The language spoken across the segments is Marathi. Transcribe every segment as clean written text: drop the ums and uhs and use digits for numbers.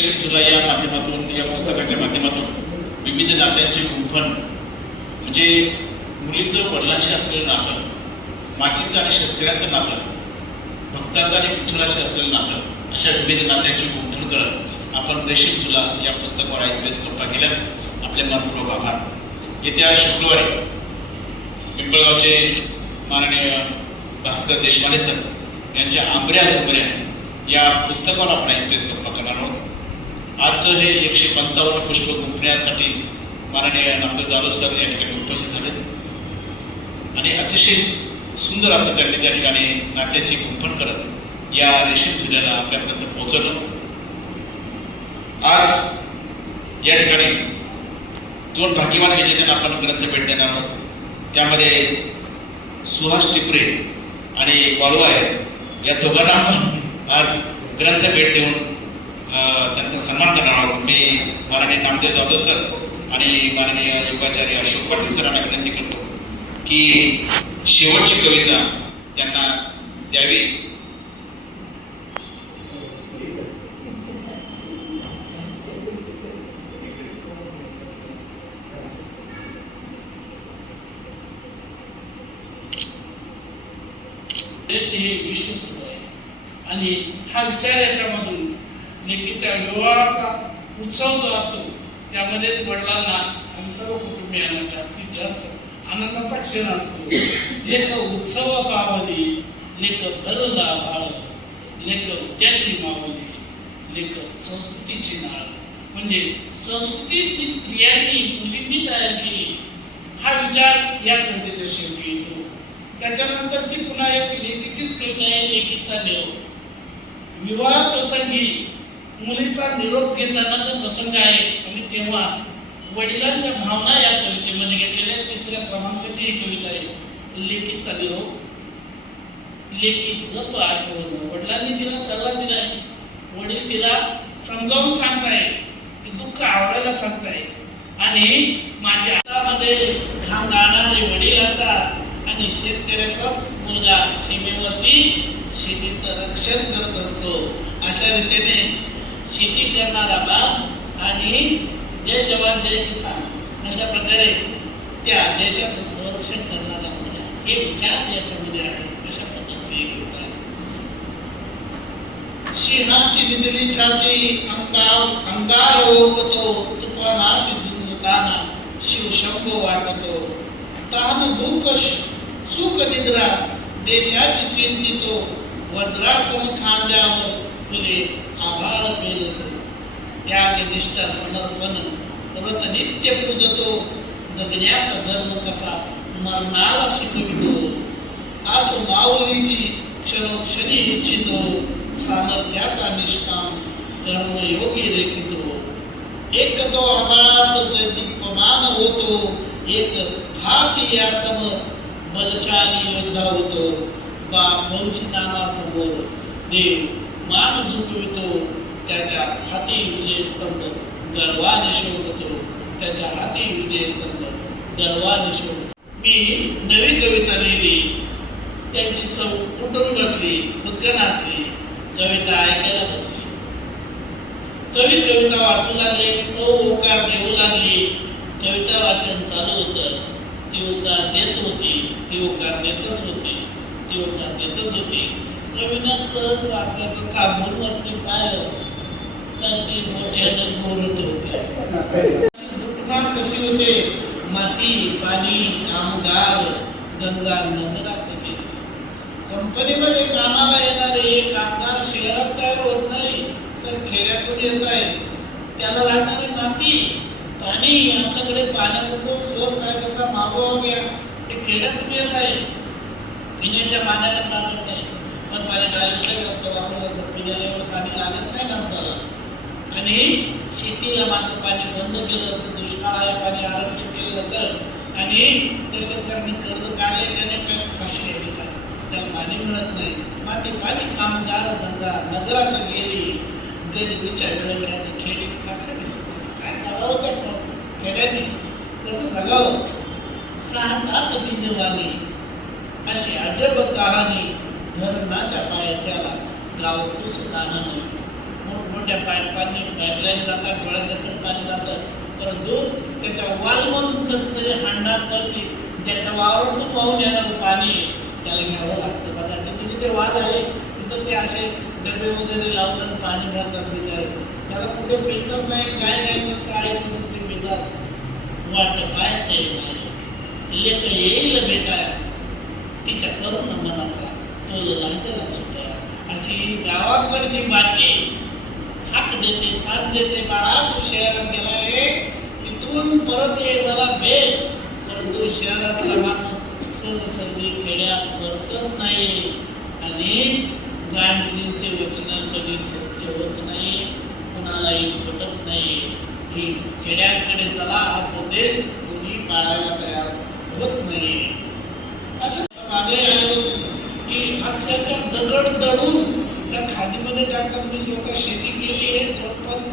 रेशीम झुला या माध्यमातून, या पुस्तकाच्या माध्यमातून विविध नात्यांचे गुंफण, म्हणजे मुलीचं वडिलांशी असलेलं नातं, मातीचं आणि शेतकऱ्याचं नातं, भक्ताचं आणि विठ्ठलाशी असलेलं नातं, अशा विविध नात्यांची गुंफण करत आपण रेशीम झुला या पुस्तकावर आईस्पेस गप्पा केल्यात. आपले मनपूर्वक आभार. येत्या शुक्रवारी पिंपळगावचे माननीय भास्कर देशपांडे सर यांच्या आंबऱ्या झोंबऱ्या या पुस्तकावर आपण आईस्पेस गप्पा करणार आहोत. आजचं हे 155 पुष्प गुंफण्यासाठी माननीय नामदेव जाधव सर या ठिकाणी उपस्थित झाले आणि अतिशय सुंदर असं त्यांनी त्या ठिकाणी नात्याची गुंफण करत या रेशीम झुल्याला आपल्यापर्यंत पोहोचवलं. आज या ठिकाणी 2 भाग्यवान विजेत्यांना आपण ग्रंथ भेट देणार आहोत. त्यामध्ये सुहास चिपरे आणि वाळू आहेत. या दोघांना आपण आज ग्रंथ भेट देऊन त्यांचा सन्मान करणार आहोत. मी माननीय नामदेव जाधव सर आणि माननीय योगाचार्य अशोक पाटील सरांना विनंती करतो की शेवटची कविता त्यांना द्यावी. हे विषय सुरू आहे आणि हा विचार याच्यामधून लेकीच्या विवाहाचा उत्सव जो असतो त्यामध्येच वडिलांना आणि सर्व कुटुंबियांना जास्तीत जास्त आनंदाचा क्षण असतो. लेख उत्सव पावली, लेख भरला बाळ, लेख उद्याची मावली, लेख संस्कृतीची नाळ. म्हणजे संस्कृतीची स्त्रियांनी मुलींनी तयार केली हा विचार या कवितेच्या शेवटी येतो. त्याच्यानंतरची पुन्हा एक लेकीचीच कविता आहे, लेकीचा निरोप. विवाह प्रसंगी मुलीचा निरोप घेतानाचा प्रसंग आहे आणि तेव्हा वडिलांच्या भावना या कवितेमध्ये घेतलेल्या 3ऱ्या क्रमांकाची ही कविता आहे. लेकीचा निरोप, लेकीचं आठवण. वडिलांनी तिला सल्ला दिलाय, वडील तिला समजावून सांगताय, ते दुःख आवडायला सांगताय आणि माझ्या हातामध्ये घाम गाळणारे वडील असतात आणि शेतकऱ्याचाच मुलगा सीमेवरती शेतीचं रक्षण करत असतो. अशा रीतीने शेती करणारा बाप आणि जय जवान जय किसान अशा प्रकारे त्या देशाचं संरक्षण करणारा मुलगा, हे विचार याच्यामध्ये आहे. अशा प्रकारची एक गोष्ट आहे. सिंहाची निधली छाती अंगार ओळखतो, तुफानाशी झुंजताना शिवशंभो वाटतो. तान भूक सुख निद्रा देशाची चिंतितो, वज्रासन खांद्यावर फुले आभाळ पेलतो. त्याग निष्ठा समर्पण व्रत नित्य पूजतो, जगण्याचा धर्म कसा मरणाला शिकवितो. आस माऊलीची क्षणोक्षणी इच्छितो, सामर्थ्याचा निष्काम कर्मयोगी रेखितो. एक तो आभाळात दीप्यमान होतो, एक हाची या समोर बलशाली योद्धा होतो. बाप फौजी नामासमोर देव मान झुकवितो, त्याच्या हाती विजय स्तंभ गर्वाने शोभतो, त्याच्या हाती विजय स्तंभ गर्वाने शोभतो. मी नवी कविता लिहिली, त्यांची सौ उठून बसली, खुदकन असली, कविता ऐकायला बसली. कविता वाचू लागले, सौ ओकार देऊ लागली. कविता वाचन चालू होतं, ती उकार देत होती, ती उकार देतच होती, ती उकार देतच होती. कवीनं सहज वाचायचं थांबून वरती पाहिलं तर ती मोठ्यानं बोलत होती. कशी होते, माती पाणी कामगार गंगा नगरात होते. कंपनीमध्ये कामाला येणारे एक कामगार शहरात तयार होत नाही तर खेड्यातून येत आहे. त्याला लागणारी माती पाणी, आपल्याकडे पाण्याचा जो सोर्स आहे त्याचा मागोवा घ्या, ते खेड्यातून येत आहे. पिण्याच्या पाण्याला लागत नाही, पण पाणी डायरेक्टच असतं वापरलं, पिण्याला एवढं पाणी लागत नाही माणसाला. आणि शेतीला मात्र पाणी बंद केलं तर दुष्काळाला पाणी आरक्षित केलं तर आणि शेतकऱ्यांनी कर्ज काढले, त्याने काय फाशी घ्यायची काय, त्याला पाणी मिळत नाही. माती पाणी कामगार गंगा नगरात गेली, गरिबीच्या वेळेमध्ये खेडी कसं दिसत काय करावं त्या खेड्याने, कसं जगावं. 6 दिनवाणी अशी अजब कहाणी, धरणाच्या पायात त्याला गाव पुसताना मोठ्या पाईपलाईन जातात, डोळ्याचं पाणी जातं, परंतु त्याच्या वालमधून कसं तरी हांडा कशी ज्याच्या वावरातून वाहून येणारं पाणी त्याला घ्यावं लागतं. बघा तिथे जिथे वाल आहे तिथं ते असे डबे वगैरे लावून पाणी घालतात बिचारे. त्याला कुठे फिल्टर नाही काय नाही, तसं आहे तसं ते पितात. वाटत आहे ते लेख येईल बेटा तिच्या करून मनाचा तो लांडला सुद्धा. अशी गावाकडची माती हाक देते, साथ देते. बाळा तू शहरात गेला रे, तिथून परत ये मला भेट. परंतु शहरातला माणूस सहजासहजी खेड्यात परतत नाही आणि गांधीजींचे वचन कधी सत्य होत नाही, कुणालाही पटत नाही. ही खेड्याकडे चला हा संदेश कोणी पाळायला तयार होत नाही. असं मागे आलो की अक्षरशः दगड दडून त्या खादीमध्ये टाकतात. मी जेव्हा शेती केली आहे जवळपास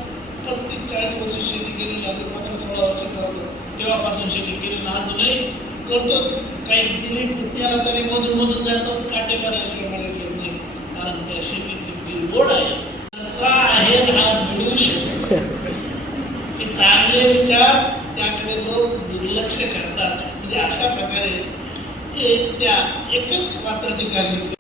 35-40 वर्ष शेती केली, लागली 15-16 वर्ष झालं तेव्हापासून शेती केली ना अजूनही करतोच. काही दिली फुटण्याला तरी मधून मधून जातात, काटे मारल्याशिवाय मला येत नाही, कारण त्या शेतीची जी ओढ आहे त्याचा आहे हा मिळू शकतो. की चांगले विचार त्याकडे लोक दुर्लक्ष करतात. म्हणजे अशा प्रकारे त्या एकच मात्र ठिकाणी